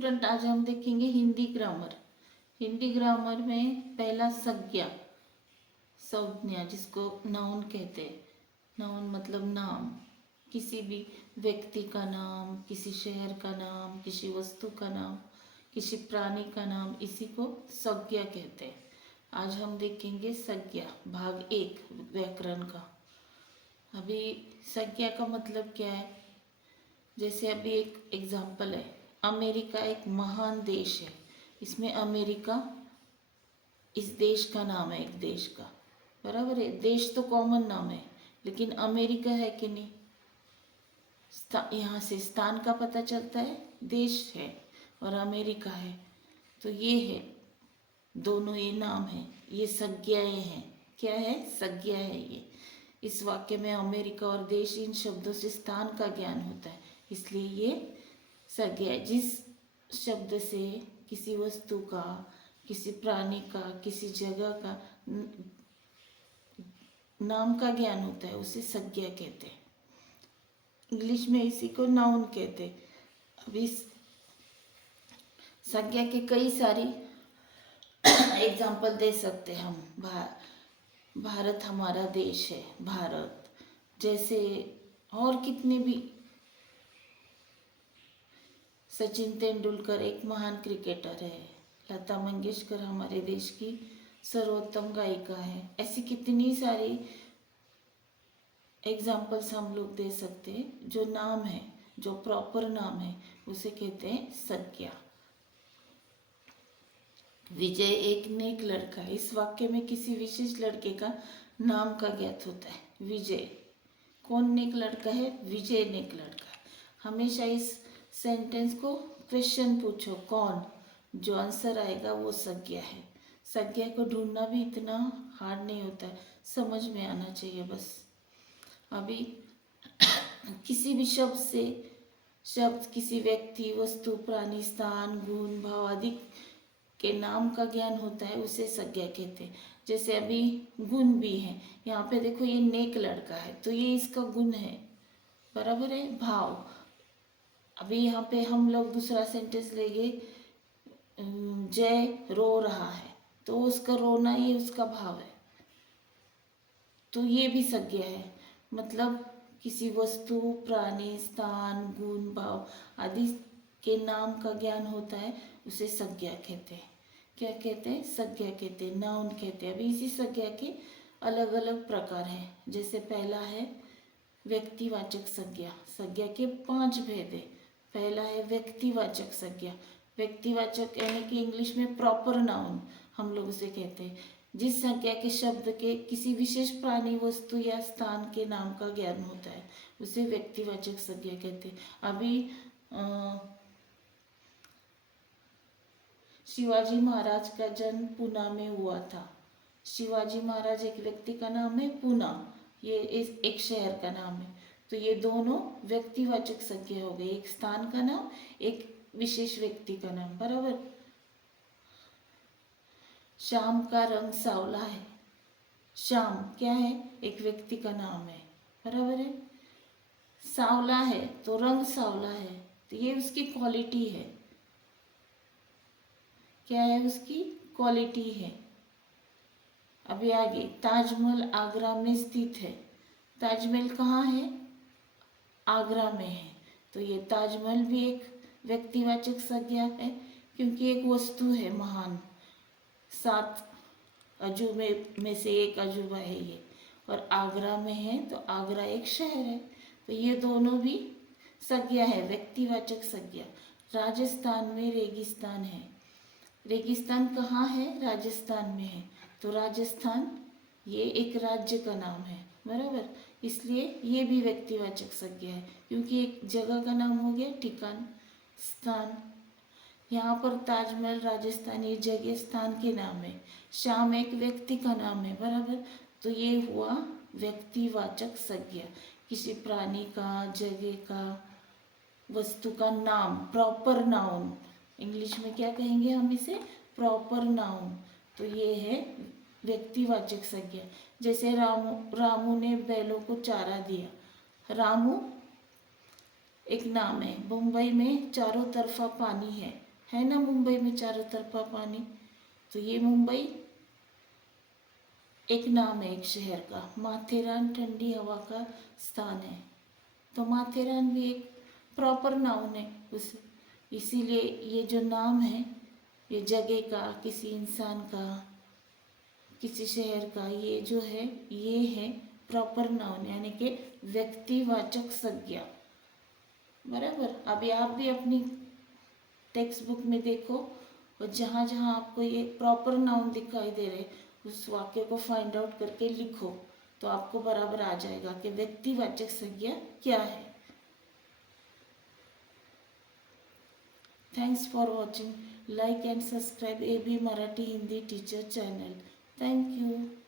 Student, आज हम देखेंगे हिंदी ग्रामर। हिंदी ग्रामर में पहला संज्ञा, संज्ञा जिसको नाउन कहते हैं। नाउन मतलब नाम, किसी भी व्यक्ति का नाम, किसी शहर का नाम, किसी वस्तु का नाम, किसी प्राणी का नाम, इसी को संज्ञा कहते हैं। आज हम देखेंगे संज्ञा भाग 1 व्याकरण का। अभी संज्ञा का मतलब क्या है? जैसे अभी एक एग्जाम्पल है, अमेरिका एक महान देश है। इसमें अमेरिका इस देश का नाम है, एक देश का, बराबर है। देश तो कॉमन नाम है, लेकिन अमेरिका है कि नहीं? यहाँ से स्थान का पता चलता है, देश है और अमेरिका है, तो ये है, दोनों ये नाम है, ये संज्ञाएं हैं। क्या है? संज्ञा है ये। इस वाक्य में अमेरिका और देश, इन शब्दों से स्थान का ज्ञान होता है, इसलिए ये संज्ञा है। जिस शब्द से किसी वस्तु का, किसी प्राणी का, किसी जगह का नाम का ज्ञान होता है, उसे संज्ञा कहते हैं। इंग्लिश में इसी को नाउन कहते हैं। अब इस संज्ञा के कई सारी एग्जाम्पल दे सकते हैं हम। भारत हमारा देश है, भारत जैसे, और कितने भी। सचिन तेंदुलकर एक महान क्रिकेटर है, लता मंगेशकर हमारे देश की सर्वोत्तम गायिका है। ऐसी कितनी सारी एग्जाम्पल्स हम लोग दे सकते हैं। जो नाम है, जो प्रॉपर नाम है, उसे कहते हैं संज्ञा। विजय एक नेक लड़का है। इस वाक्य में किसी विशेष लड़के का नाम का ज्ञात होता है। विजय, कौन नेक लड़का है? विजय नेक लड़का है। हमेशा इस सेंटेंस को क्वेश्चन पूछो, कौन, जो आंसर आएगा वो संज्ञा है। संज्ञा को ढूंढना भी इतना हार्ड नहीं होता है, समझ में आना चाहिए बस। अभी किसी भी शब्द से, शब्द किसी व्यक्ति, वस्तु, प्राणी, स्थान, गुण, भाव आदि के नाम का ज्ञान होता है, उसे संज्ञा कहते हैं। जैसे अभी गुण भी है, यहाँ पे देखो ये नेक लड़का है, तो ये इसका गुण है, बराबर है। भाव, अभी यहाँ पे हम लोग दूसरा सेंटेंस लेंगे, जय रो रहा है, तो उसका रोना ये उसका भाव है, तो ये भी संज्ञा है। मतलब किसी वस्तु, प्राणी, स्थान, गुण, भाव आदि के नाम का ज्ञान होता है, उसे संज्ञा कहते हैं। क्या कहते हैं? संज्ञा कहते हैं, नाउन कहते हैं। अभी इसी संज्ञा के अलग अलग प्रकार हैं। जैसे पहला है व्यक्तिवाचक संज्ञा। संज्ञा के 5 भेद है। पहला है व्यक्तिवाचक संज्ञा। व्यक्तिवाचक यानी कि इंग्लिश में प्रॉपर नाउन हम लोग उसे कहते हैं। जिस संज्ञा के शब्द के किसी विशेष प्राणी, वस्तु या स्थान के नाम का ज्ञान होता है, उसे व्यक्तिवाचक संज्ञा कहते हैं। अभी शिवाजी महाराज का जन्म पूना में हुआ था। शिवाजी महाराज एक व्यक्ति का नाम है, पूना ये एक शहर का नाम है, तो ये दोनों व्यक्तिवाचक संज्ञा हो गई। एक स्थान का नाम, एक विशेष व्यक्ति का नाम, बराबर। शाम का रंग सांवला है। श्याम क्या है? एक व्यक्ति का नाम है, बराबर है। सांवला है तो रंग सांवला है, तो ये उसकी क्वालिटी है। क्या है? उसकी क्वालिटी है। अभी आगे, ताजमहल आगरा में स्थित है। ताजमहल कहाँ है? आगरा में है, तो ये ताजमहल भी एक व्यक्तिवाचक संज्ञा है, क्योंकि एक वस्तु है महान। 7 अजूबे में से एक अजूबा है ये, और आगरा में है, तो आगरा एक शहर है, तो ये दोनों भी संज्ञा है, व्यक्तिवाचक संज्ञा। राजस्थान में रेगिस्तान है। रेगिस्तान कहाँ है? राजस्थान में है, तो राजस्थान ये एक राज्य का नाम है, बराबर। इसलिए ये भी व्यक्तिवाचक संज्ञा है, क्योंकि एक जगह का नाम हो गया, ठिकान, स्थान। यहाँ पर ताजमहल राजस्थान ये जगह, स्थान के नाम है। श्याम एक व्यक्ति का नाम है, बराबर, तो ये हुआ व्यक्तिवाचक संज्ञा। किसी प्राणी का, जगह का, वस्तु का नाम, प्रॉपर नाउन। इंग्लिश में क्या कहेंगे हम इसे? Proper noun. तो ये है व्यक्तिवाचक संज्ञा। जैसे रामू ने बैलों को चारा दिया। रामू एक नाम है। मुंबई में चारों तरफा पानी है, है ना मुंबई में चारों तरफा पानी, तो ये मुंबई एक नाम है एक शहर का। माथेरान ठंडी हवा का स्थान है, तो माथेरान भी एक प्रॉपर नाउन है उस, इसीलिए ये जो नाम है ये जगह का, किसी इंसान का, किसी शहर का, ये जो है ये है प्रॉपर नाउन, यानी कि व्यक्तिवाचक संज्ञा। बराबर। अभी आप भी अपनी टेक्स्ट बुक में देखो, और जहाँ जहाँ आपको ये प्रॉपर नाउन दिखाई दे रहे उस वाक्य को फाइंड आउट करके लिखो, तो आपको बराबर आ जाएगा कि व्यक्तिवाचक संज्ञा क्या है। Thanks for watching. Like and subscribe AB Marathi Hindi teacher channel. Thank you.